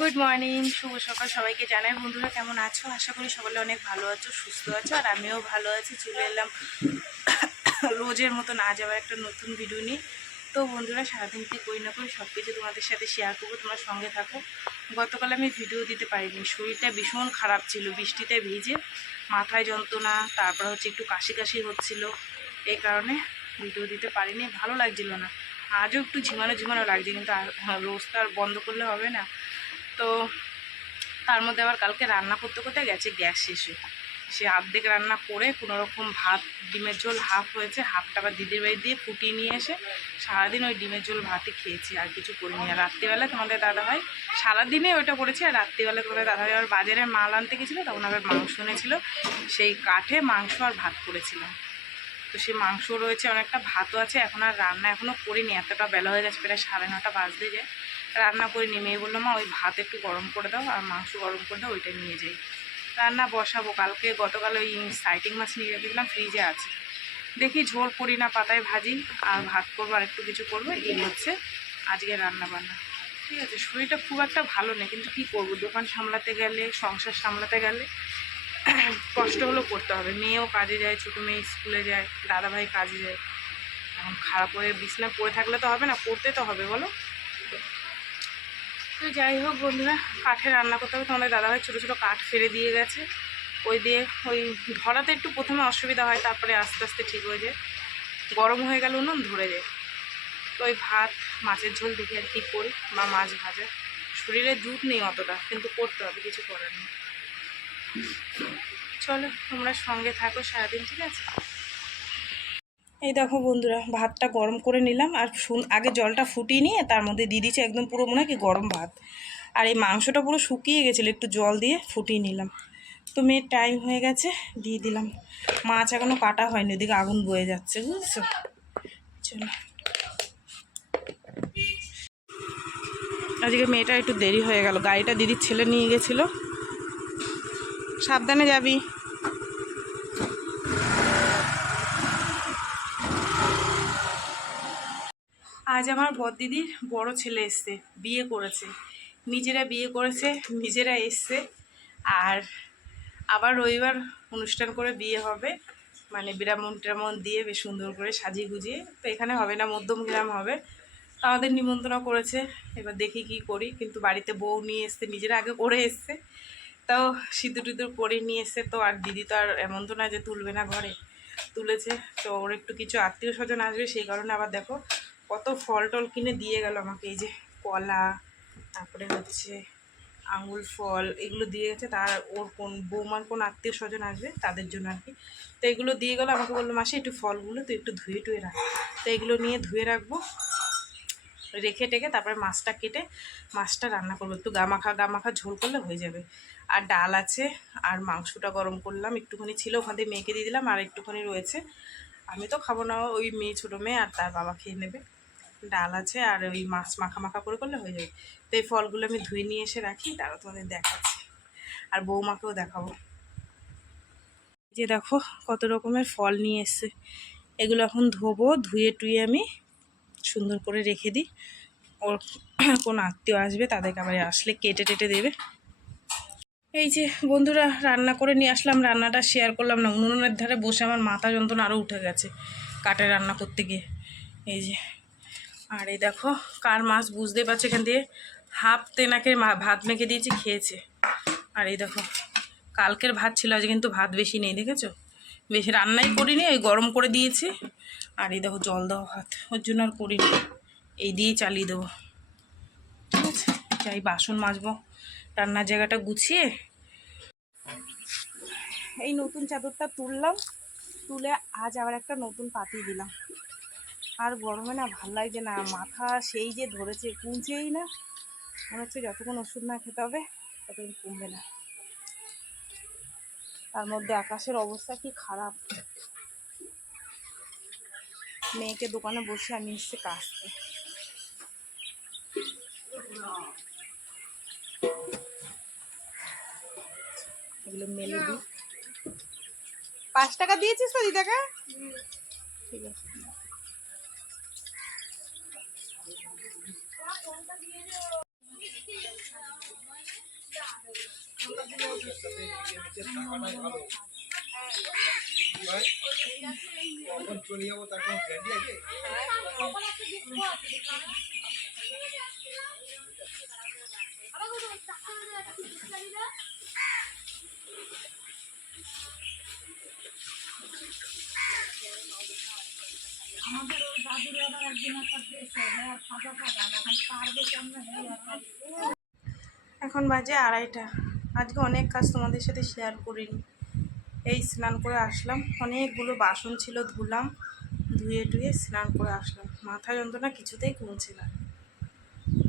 Good morning, শুভ সকাল সবাইকে। জানাই বন্ধুরা কেমন আছো? আশা করি সকলে অনেক ভালো আছো, সুস্থ আছো, আর আমিও ভালো আছি। চলে এলাম রোজের মতো না যাওয়ার একটা নতুন ভিডিও নিয়ে। তো বন্ধুরা, সারাদিন কি করি না করি সব কিছু তোমাদের সাথে শেয়ার করবো, তোমার সঙ্গে থাকো। গতকাল আমি ভিডিও দিতে পারিনি, শরীরটা ভীষণ খারাপ ছিল, বৃষ্টিতে ভিজে মাথায় যন্ত্রণা, তারপর হচ্ছে একটু কাশি কাশি হচ্ছিল, এই কারণে ভিডিও দিতে পারিনি, ভালো লাগছিল না। আজও একটু ঝিমানো ঝিমানো লাগছে, কিন্তু রোজ তো আর বন্ধ করলে হবে না। তো তার মধ্যে আবার কালকে রান্না করতে করতে গেছে গ্যাস শেষে, সে অর্ধেক রান্না করে কোনোরকম ভাত, ডিমের ঝোল হাফ হয়েছে, হাফটা আবার দিদির বাড়ি দিয়ে ফুটিয়ে নিয়ে এসে সারাদিন ওই ডিমের ঝোল ভাতই খেয়েছি, আর কিছু করিনি। আর রাত্রিবেলা তোমাদের দাদাভাই সারাদিনে ওইটা করেছি, আর রাত্রিবেলা তোমাদের দাদাভাই আবার বাজারে মাল আনতে গেছিলো, তখন আবার মাংস এনেছিল, সেই কাঠে মাংস আর ভাত করেছিলাম। তো সেই মাংস রয়েছে অনেকটা, ভাতও আছে। এখন আর রান্না এখনও করিনি, এতটা বেলা হয়ে গেছে, প্রায় 9:30 বাজতে যায়, রান্না করিনি। মেয়ে বললো, মা ওই ভাত একটু গরম করে দাও আর মাংস গরম করে দাও, ওইটা নিয়ে যাই, রান্না বসাবো। গতকাল ওই সাইটিং মাছ নিয়ে রেখেছিলাম, ফ্রিজে আছে, দেখি ঝোল করি না পাতায় ভাজি, আর ভাত করবো, আর একটু কিছু করবো। এই হচ্ছে আজকে রান্না বান্না। ঠিক আছে, শরীরটা খুব একটা ভালো নেই, কিন্তু কী করবো, দোকান সামলাতে গেলে, সংসার সামলাতে গেলে কষ্ট হলেও করতে হবে। মেয়েও কাজে যায়, ছোটো মেয়ে স্কুলে যায়, দাদাভাই কাজে যায়। এখন খারাপ হয়ে বিছনা পড়ে থাকলে তো হবে না, করতে তো হবে বলো। তো যাই হোক বন্ধুরা, কাঠে রান্না করতে হবে। তোমাদের দাদাভাই ছোটো ছোটো কাঠ ফেলে দিয়ে গেছে, ওই দিয়ে ওই ধরাতে একটু প্রথমে অসুবিধা হয়, তারপরে আস্তে আস্তে ঠিক হয়ে যায়, গরম হয়ে গেল উনুন ধরে যায়। তো ওই ভাত, মাছের ঝোল দেখি আর কী করি, বা মাছ ভাজা। শরীরে জুত নেই অতটা, কিন্তু করতে হবে, কিছু করার নেই। চলো তোমরা সঙ্গে থাকো সারাদিন, ঠিক আছে। এই দেখো বন্ধুরা, ভাতটা গরম করে নিলাম, আর আগে জলটা ফুটিয়ে নিয়ে তার মধ্যে দিয়ে দিয়েছি, একদম পুরো মনে হয় কি গরম ভাত। আর এই মাংসটা পুরো শুকিয়ে গেছিলো, একটু জল দিয়ে ফুটিয়ে নিলাম। তো মেয়ের টাইম হয়ে গেছে, দিয়ে দিলাম। মাছ এখনও কাটা হয়নি, ওদিকে আগুন বয়ে যাচ্ছে, বুঝেছো। চলো, আজকে মেয়েটা একটু দেরি হয়ে গেল, গাড়িটা দিদির ছেলে নিয়ে গেছিলো। সাবধানে যাবি। আজ আমার বড়দিদির বড় ছেলে এসছে, বিয়ে করেছে, নিজেরা বিয়ে করেছে, নিজেরা এসছে। আর আবার রবিবার অনুষ্ঠান করে বিয়ে হবে, মানে বিরামন টিরামন দিয়ে বেশ সুন্দর করে সাজিয়ে গুজিয়ে। তো এখানে হবে না, মধ্যম গ্রাম হবে। তো আমাদের নিমন্ত্রণ করেছে, এবার দেখি কি করি। কিন্তু বাড়িতে বউ নিয়ে এসছে, নিজেরা আগে করে এসছে, তাও সিঁদুর টিঁদুর পরে নিয়ে এসছে। তো আর দিদি তো আর এমন তো না যে তুলবে না, ঘরে তুলেছে। তো ওর একটু কিছু আত্মীয় স্বজন আসবে, সেই কারণে আবার দেখো কত ফল টল কিনে দিয়ে গেল আমাকে। এই যে কলা, তারপরে হচ্ছে আঙুল ফল, এগুলো দিয়ে গেছে। তার ওর কোন বৌমার কোন আত্মীয় স্বজন আসবে তাদের জন্য আর কি। তো এগুলো দিয়ে গেলো, আমাকে বললো, মাসি একটু ফলগুলো তো একটু ধুয়ে টুয়ে রাখ। তো এগুলো নিয়ে ধুয়ে রাখবো, রেখে টেকে তারপরে মাছটা কেটে মাছটা রান্না করবো, একটু গামাখা ঝোল করলে হয়ে যাবে। আর ডাল আছে, আর মাংসটা গরম করলাম, একটুখানি ছিল, ওখান থেকে মেয়েকে দিয়ে দিলাম, আর একটুখানি রয়েছে। আমি তো খাবো না, ওই মেয়ে, ছোটো মেয়ে আর তার বাবা খেয়ে নেবে। ডাল আছে, আর ওই মাছ মাখা করে করলে হয়ে যাবে। তো এই ফলগুলো আমি ধুয়ে নিয়ে এসে রাখি, তারা তোমাদের দেখাচ্ছি, আর বৌমাকেও দেখাবো। যে দেখো কত রকমের ফল নিয়ে এসছে, এগুলো এখন ধোবো, ধুয়ে টুয়ে আমি সুন্দর করে রেখে দিই। ওর কোন আত্মীয় আসবে, তাদেরকে আবার আসলে কেটে টেটে দেবে। এই যে বন্ধুরা, রান্না করে নিয়ে আসলাম, রান্নাটা শেয়ার করলাম না, উনুনের ধারে বসে আমার মাথা যন্ত্রণা আরও উঠে গেছে কাঠে রান্না করতে গিয়ে। এই যে, আর এই দেখো কার মাছ বুঝতেই পারছে, এখান দিয়ে হাফ তেনাকে ভাত মেখে দিয়েছি, খেয়েছে। আর এই দেখো কালকের ভাত ছিল, আজ কিন্তু ভাত বেশি নেই, দেখেছো, বেশি রান্নাই করিনি, ওই গরম করে দিয়েছি। আর এই দেখো জল দেওয়া ভাত, ওর জন্য আর করিনি, এই দিয়েই চালিয়ে দেবো, ঠিক আছে। যাই বাসন মাজবো, রান্নার জায়গাটা গুছিয়ে। এই নতুন চাদরটা তুললাম, তুলে আজ আবার একটা নতুন পাতি দিলাম। আর গরমে না ভাল লাগছে না, মাথা সেই যে ধরেছে, কমছেই না, মনে হচ্ছে যতক্ষণ ওষুধ না খেতে হবে ততক্ষণ কমবে না। তার মধ্যে আকাশের অবস্থা কি খারাপ। মেয়েকে দোকানে বসে আমি এসছি কাচতে। এগুলো মেলে দিই। 5 টাকা দিয়েছিস তো দিদাকে? ঠিক আছে। এখন বাজে 2:30। আজকে অনেক কাজ তোমাদের সাথে শেয়ার করিনি। এই স্নান করে আসলাম, অনেকগুলো বাসন ছিল, ধুলাম, ধুয়ে টুয়ে স্নান করে আসলাম। মাথা যন্ত্রণা কিছুতেই কমছে না।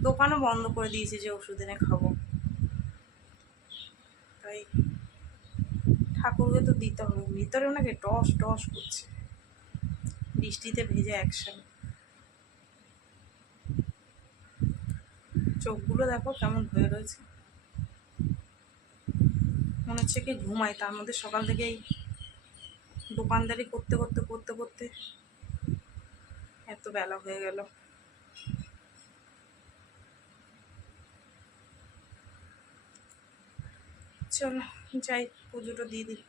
দোকানও বন্ধ করে দিয়েছে যে ওষুধ এনে খাবো, তাই ঠাকুরকে তো দিতে হবে। ভিতরে ওনাকে টস টস করছে, বৃষ্টিতে ভেজে একসাথে। চোখগুলো দেখো কেমন হয়ে রয়েছে, মনে হচ্ছে কি ঘুমাই। তার মধ্যে সকাল থেকেই দোকানদারি করতে করতে করতে করতে এত বেলা হয়ে গেল। চলো যাই, পুজোটা দিয়ে দিই।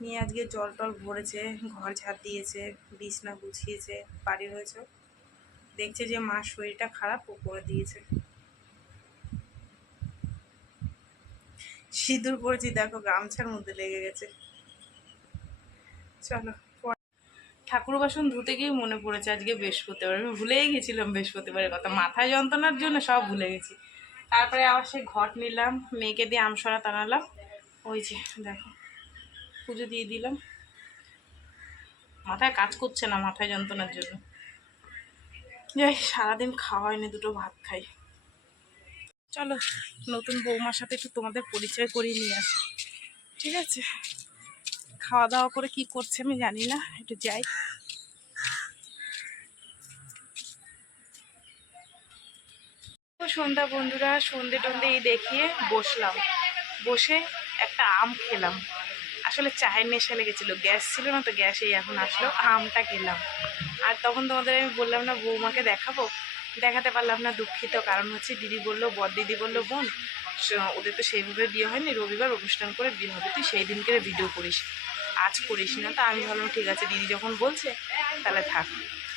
নিয়ে আজকে জল টল ভরেছে, ঘর ঝাড় দিয়েছে, বিছনা গুছিয়েছে, বাড়ি হয়েছে। দেখছে যে মার শরীরটা খারাপ, ও করে দিয়েছে। সিঁদুর পরেছি দেখো, গামছার মধ্যে লেগে গেছে। চলো, ঠাকুর বাসন ধুতে গিয়ে মনে পড়েছে আজকে বৃহস্পতিবার। আমি ভুলেই গেছিলাম বৃহস্পতিবারের কথা, মাথায় যন্ত্রণার জন্য সব ভুলে গেছি। তারপরে আবার সেই ঘট নিলাম, মেয়েকে দিয়ে আমসরা টানালাম। ওই যে দেখো, পুজো দিয়ে দিলাম। মাথায় কাজ করছে না মাথায় যন্ত্রণার জন্য। যাই, সারাদিন খাওয়া হয়নি, দুটো ভাত খাই। চলো নতুন বৌমার সাথে একটু তোমাদের পরিচয় করিয়ে নিয়ে আসি, ঠিক আছে? খাওয়া দাওয়া করে কি করছে আমি জানি না, একটু যাই। সন্ধ্যা বন্ধুরা, সন্ধে টন্ধে এই দেখিয়ে বসলাম, বসে একটা আম খেলাম। আসলে চায়ের নেশা লেগেছিলো, গ্যাস ছিল না তো, গ্যাসেই এখন আসলো। আমটা খেলাম। আর তখন তোমাদের আমি বললাম না বৌমাকে দেখাবো, দেখাতে পারলাম না, দুঃখিত। কারণ হচ্ছে দিদি বললো, বর দিদি বললো, বোন ওদের তো সেইভাবে বিয়ে হয়নি, রবিবার অনুষ্ঠান করে বিয়ে হবে, তুই সেই দিনকে ভিডিও করিস, আজ করিস না। তো আমি ভাবলাম ঠিক আছে, দিদি যখন বলছে তাহলে থাক,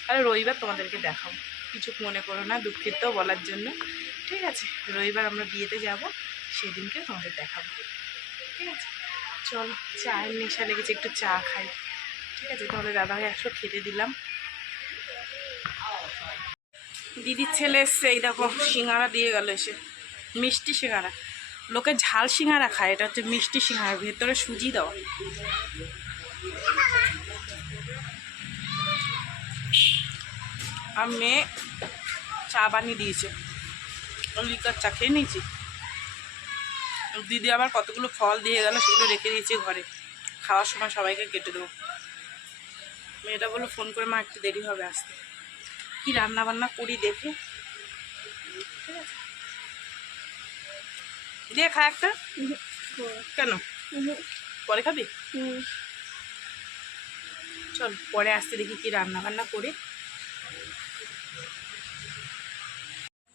তাহলে রবিবার তোমাদেরকে দেখাবো। কিছু মনে করো না, দুঃখিত বলার জন্য। ঠিক আছে, রবিবার আমরা বিয়েতে যাব, সেদিনকে তোমাদের দেখাবো, ঠিক আছে? চলো, চায়ের নেশা লেগেছে, একটু চা খাই, ঠিক আছে? তাহলে দাদাকে একশো খেতে দিলাম। দিদির ছেলে এসছে, এই দেখো সিঙ্গারা দিয়ে গেল এসে, মিষ্টি সিঙ্গারা। লোকে ঝাল সিঙ্গারা খায়, এটা হচ্ছে মিষ্টি সিঙ্গারা, ভেতরে সুজি দেওয়া। আর মেয়ে চা বানিয়ে দিয়েছে, লিকার চা খেয়ে নিয়েছি। দিদি আবার কতগুলো ফল দিয়ে গেল, সেগুলো রেখে দিয়েছি ঘরে, খাওয়ার সময় সবাইকে কেটে দেবো। মেয়েটা বললো ফোন করে, মা একটু দেরি হবে আসতে। কি রান্না বান্না করি দেখে, ঠিক আছে? দিয়ে খা একটা। কেন পরে খাবি? চল পরে আসতে দেখি কি রান্না বান্না করি।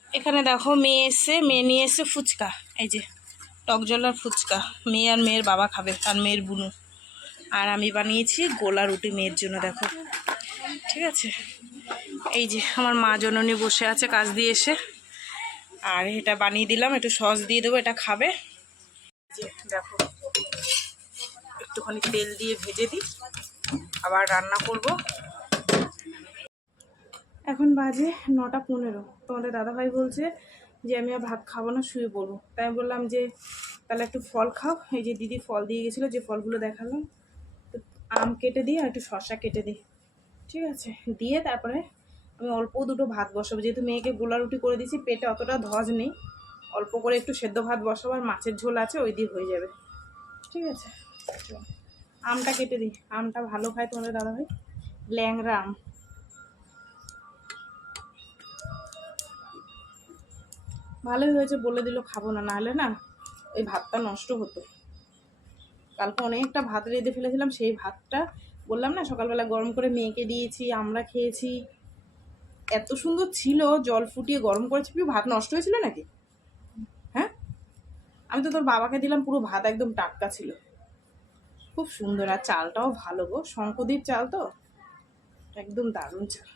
এখানে দেখো মেয়ে এসছে, মেয়ে নিয়ে এসছে ফুচকা, এই যে টক জলার ফুচকা। মেয়ে আর মেয়ের বাবা খাবে, আর মেয়ের বুনু। আর আমি বানিয়েছি গোলা রুটি মেয়ের জন্য, দেখো, ঠিক আছে? এই যে আমার মা জননী বসে আছে কাজ দিয়ে এসে, আর এটা বানিয়ে দিলাম, একটু সস দিয়ে দেবো, এটা খাবে। যে দেখো, একটুখানি তেল দিয়ে ভেজে দিই, আবার রান্না করব। এখন বাজে 9:15। তোমাদের দাদাভাই বলছে যে আমি আর ভাত খাবো না, শুয়ে পড়বো। তাই আমি বললাম যে তাহলে একটু ফল খাও। এই যে দিদি ফল দিয়ে গেছিলো, যে ফলগুলো দেখালাম, আম কেটে দিই আর একটু শসা কেটে দিই, ঠিক আছে? দিয়ে তারপরে আমি অল্প দুটো ভাত বসাবো, যেহেতু মেয়েকে গোলা রুটি করে দিয়েছি, পেটে অতটা ধজ নেই, অল্প করে একটু সেদ্ধ ভাত বসাবো, আর মাছের ঝোল আছে, ওই দিয়ে হয়ে যাবে, ঠিক আছে? আমটা কেটে দিই, আমটা ভালো খায় তোমাদের দাদাভাই, ল্যাংড়া আম। ভালোই হয়েছে বলে দিল, খাবো না, নাহলে না এই ভাতটা নষ্ট হতো। কালকে অনেকটা ভাত রেঁধে ফেলেছিলাম, সেই ভাতটা বললাম না সকালবেলা গরম করে মেয়েকে দিয়েছি, আমরা খেয়েছি, এত সুন্দর ছিল। জল ফুটিয়ে গরম করেছি, ভাত নষ্ট হয়েছিল নাকি? হ্যাঁ, আমি তো তোর বাবাকে দিলাম, পুরো ভাত একদম টাটকা ছিল, খুব সুন্দর। আর চালটাও ভালো গো, শঙ্করদ্বীপ চাল তো, একদম দারুণ চাল।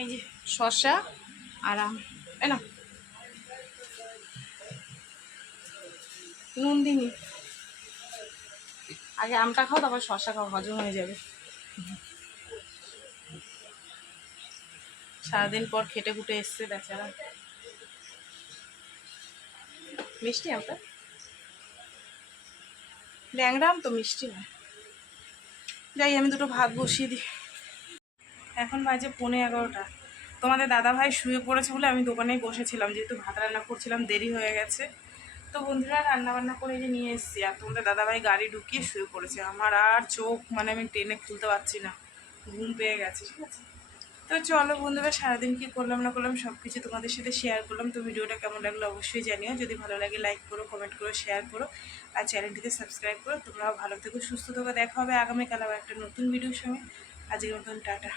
এই যে শসা আর আম, না নুন দিনি, আগে আমটা খাও তারপর শসা খাও, হজম হয়ে যাবে। সারাদিন পর খেটে খুটে এসছে বেচারা। মিষ্টি আমটা, ল্যাংড়া আম তো, মিষ্টি না। যাই আমি দুটো ভাত বসিয়ে দিই। এখন বাজে 11:15। তোমাদের দাদাভাই শুয়ে পড়েছে বলে আমি দোকানেই বসেছিলাম, যেহেতু ভাত রান্না করছিলাম, দেরি হয়ে গেছে। তো বন্ধুরা রান্না বান্না করে যে নিয়ে এসেছি, আর তোমাদের দাদাভাই গাড়ি ঢুকিয়ে শুয়ে পড়েছে। আমার আর চোখ মানে আমি টেনে খুলতে পারছি না, ঘুম পেয়ে গেছে। ঠিক আছে, তো চলো বন্ধুরা, সারাদিন কী করলাম না করলাম সব কিছু তোমাদের সাথে শেয়ার করলাম। তো ভিডিওটা কেমন লাগলো অবশ্যই জানিও, যদি ভালো লাগে লাইক করো, কমেন্ট করো, শেয়ার করো, আর চ্যানেলটিকে সাবস্ক্রাইব করো। তোমরাও ভালো থেকো, সুস্থ থেকো, দেখা হবে আগামীকাল আবার একটা নতুন ভিডিওর সঙ্গে। আজকের মতন টাটা।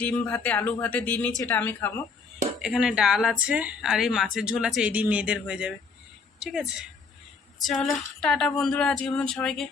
ডিম ভাতে আলু ভাতে দিয়ে নিচ্ছি, এটা আমি খাবো। এখানে ডাল আছে আর এই মাছের ঝোল আছে, এই দিয়ে মেয়েদের হয়ে যাবে। ঠিক আছে, চলো টাটা বন্ধুরা, আজকের মতন সবাইকে।